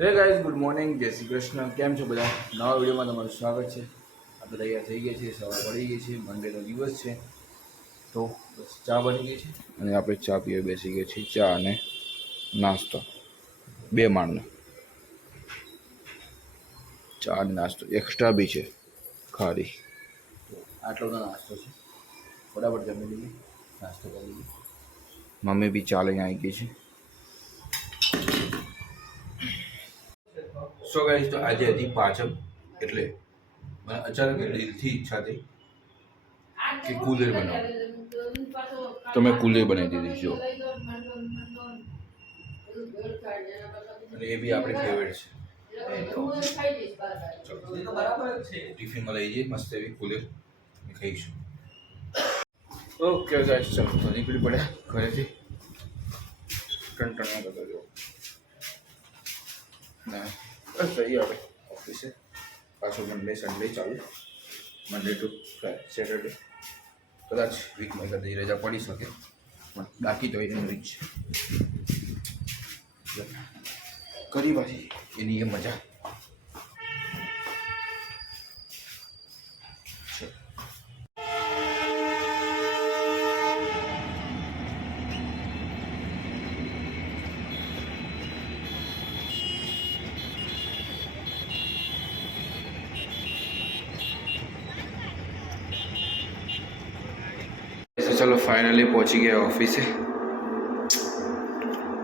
Hey guys, good morning, જય શ્રી કૃષ્ણ. કેમ છો બધા? નવા વિડીયોમાં તમારું સ્વાગત છે. આપણે તૈયાર થઈ ગયા છીએ, સવાર પડી ગઈ છે, મંડેનો દિવસ છે. તો બસ ચા બની ગઈ છે અને આપણે ચા પીવા બેસી ગયા છીએ. ચા અને નાસ્તો બે માળનો ચા અને નાસ્તો એક્સ્ટ્રા બી છે ખારી. આટલો બધો નાસ્તો છે. ફટાફટ જમી લઈએ, નાસ્તો કરી લઈએ. મમ્મી બી ચા લઈને આવી ગઈ છે. સો ગાઈઝ, તો આજે હતી પાચમ, એટલે મને અચાનક દિલથી ઈચ્છા થઈ કે કુલેર બનાવો. તો મેં કુલેર બનાવી દીધી જો, અને એ બી આપણી ફેવરેટ છે. ટિફિનમાં લઈ જઈએ મસ્ત એવી કુલેર ખાઈશું. ઓકે ગાઈઝ, ચલો તો નીકળી પડે ઘરેથી. ટણટણમાં કરતો જો ના બસ જઈએ આપણે ઓફિસે. પાછું મંડે સન્ડે ચાલુ, મંડે ટુ સેટરડે. કદાચ વીકમાં કદી રજા પડી શકે, પણ બાકી તો એનું રીત છે. કરી પાછી એની એ મજા છે. ચલો ફાઇનલી પહોંચી ગયા ઓફિસે.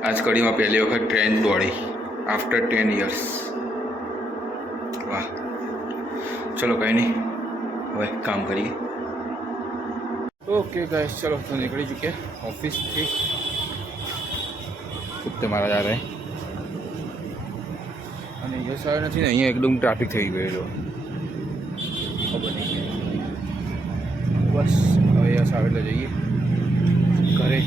આજ કડીમાં પહેલી વખત ટ્રેન દોડી આફ્ટર 10 years. વાહ, ચલો કંઈ નહીં, હવે કામ કરીએ. ઓકે ગાઈસ, ચલો તો નીકળી ચૂક્યા ઓફિસથી. કુત્તે મારા જા રહે અને યશ આવે નથી ને, અહીંયા એકદમ ટ્રાફિક થઈ ગયેલો. ખબર નહીં, બસ હવે યશ આવે એટલે જઈએ ઘરે.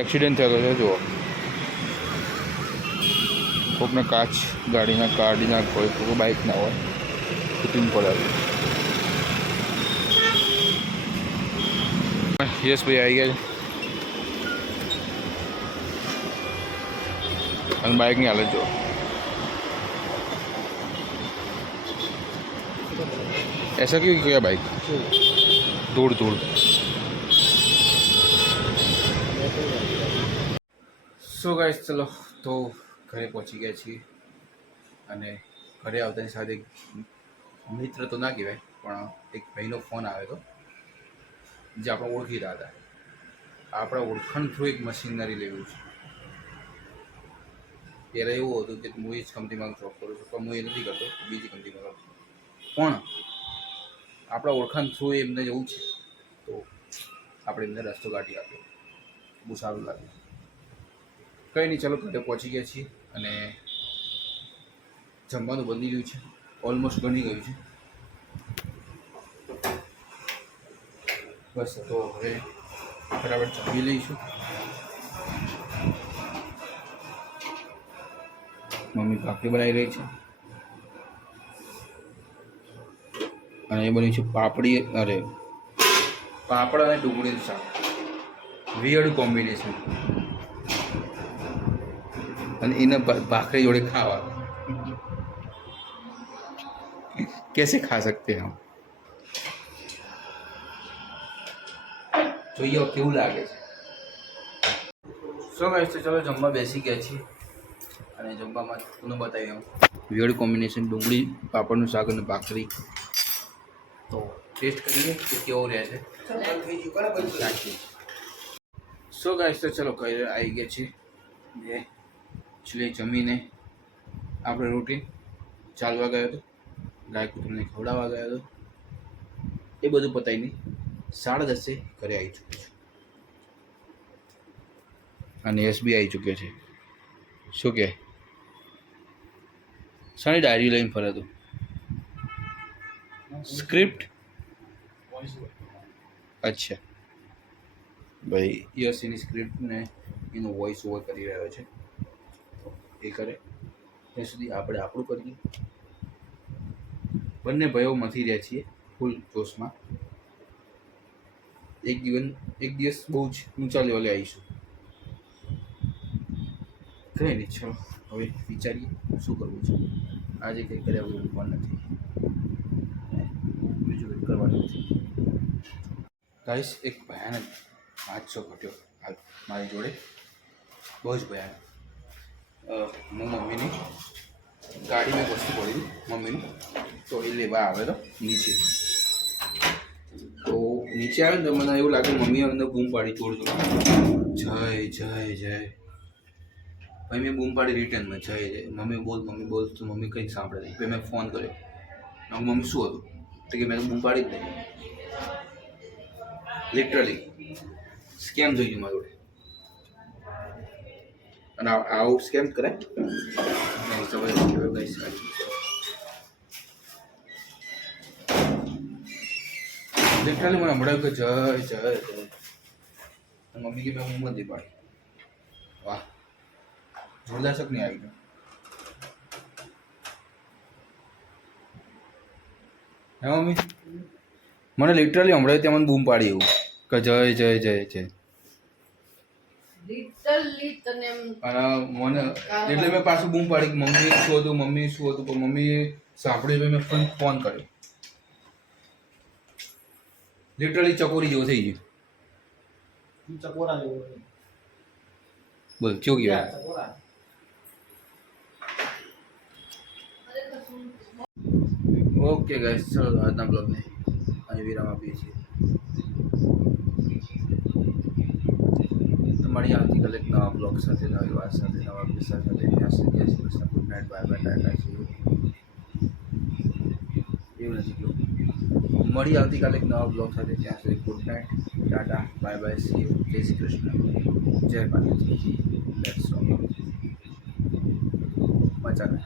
એક્સિડન્ટ થયો છે જુઓ, કોકને કાચ ગાડીના કાઢીના કોઈ કોઈ બાઇક ના હોય, ફિટિંગ પડે. યસ ભાઈ આવી ગયા છે અને બાઇકની હાલત જો. ऐसा क्यों किया बाइक? धूल धूल. સો ગાઈસ, ચલો તો ઘરે પહોંચી ગયા છીએ. અને ઘરે આવતાની સાથે મિત્ર તો ના કહેવાય, પણ એક ભાઈનો ફોન આવ્યો હતો જે આપણે ઓળખી રહ્યા હતા. આપણા ઓળખાણ થ્રુ એક મશીનરી લેવું છે. ત્યારે એવું હતું કે હું એ જ કંપનીમાં જોબ કરું છું, પણ હું એ નથી કરતો, બીજી કંપનીમાં કરું છું. પણ આપણા ઓળખાણ થ્રુ એમને જવું છે, તો આપણે એમને રસ્તો કાઢી આપ્યો. બહુ સારું લાગ્યું. કંઈ નહીં, ચાલો ઘરે પહોંચી ગયા છીએ અને જમવાનું બની ગયું છે, ઓલમોસ્ટ બની ગયું છે. બસ તો હવે ફટાફટ જમી લઈશું. મમ્મી ભાખરી બનાવી રહી છે અને એ બની છે પાપડી. અરે, પાપડ અને ડુંગળીનું શાક, વિયર્ડ કોમ્બિનેશન. અને એને ભાખરી જોડે ખાવા, कैसे खा सकते हैं हम? જોઈએ કેવું લાગે છે. સો ગાઈસ, તો ચલો જમવા બેસી ગયા છીએ અને જમવામાં તમને બતાવી હું વિયર્ડ કોમ્બિનેશન ડુંગળી પાપડનું શાક અને ભાખરી. તો ટેસ્ટ કરીએ કે કેવો રહે છે. સો ગાઈસ, તો ચલો ઘરે આવી ગયા છીએ. એકચ્યુઅલી જમીને આપણે રૂટીન ચાલવા ગયો હતો, ગાય કૂતરાને ખવડાવવા ગયો હતો, એ બધું પતાવીને 10:30 ઘરે આવી ચૂક્યો છું. અને યશ બી આવી ચૂક્યો છે. શું કહે? શાની ડાયરી લઈને ફરે તું? સ્ક્રિપ્ટ? અચ્છા ભાઈ, યશ એની સ્ક્રિપ્ટને એનું વોઇસ ઓવર કરી રહ્યો છે. એ કરે ત્યાં સુધી આપણે આપણું કરીએ. બંને ભાઈઓ મથી રહ્યા છીએ ફૂલ જોશમાં. એક દિવસ બહુ જ ઊંચા લેવલે આવીશું. કંઈ નહીં, ચલો હવે વિચારીએ શું કરવું છે. આજે કંઈ કર્યા વગર પણ નથી, બીજું કંઈ કરવાનું નથી. ગાઈસ, એક ભયાનક હાદસો ઘટ્યો હાલ મારી જોડે, બહુ જ ભયાનક. હું મમ્મીની ગાડીમાં એક વસ્તુ પડી મમ્મીનું, તો એ લેવા આવેલો નીચે. તો નીચે આવ્યો ને તો મને એવું લાગે મમ્મીએ અંદર બૂમ પાડી જોડ જય જય જય. ભાઈ મેં બૂમ પાડી રિટર્નમાં જય જય, મમ્મી બોલ તો મમ્મી કંઈક સાંભળે નહીં. પછી મેં ફોન કર્યો, મમ્મી શું હતું? તો કે મેં તો બૂમ પાડી જ નહીં. લિટરલી સ્કેમ થઈ ગયું મારી જોડે. અને આવું સ્કેમ કરાય નહીં, સમજ ગઈ. લિટરલી મને હમણાં કે જય જય જય. મમ્મી કે મેં બૂમ નથી પાડી. વાહ, જોરદાર શક નહીં આવી ગયો. હે મમ્મી, મને લિટરલી હમણાં ત્યાં મને બૂમ પાડી એવું કે જય જય જય જય. અને મને એટલે મેં પાછું બૂમ પાડી મમ્મી શું હતું, મમ્મી શું હતું. પણ મમ્મીએ સાંભળ્યું, મેં ફોન કર્યો. લિટરલી ચકોરી જેવું થઈ ગયું. ચકોરા જેવું બોલ કેવું ગયું? ઓકે ગાઈસ, ચલો આજના બ્લોગને અહીં વિરામ આપીએ છીએ. મળીએ આવતીકાલે એક નવા બ્લોગ સાથે, નવી વાત સાથે, નવા વિષય સાથે. ત્યાં સુધી જય Shri Krishna, good night, bye bye, Tata. એવું નથી કહ્યું. મળીએ આવતીકાલે એક નવા બ્લોગ સાથે. ત્યાં સુધી good night, Tata, bye bye, C you, જય શ્રી કૃષ્ણ, જય માતાજી. લેટ્સ મજા આવે.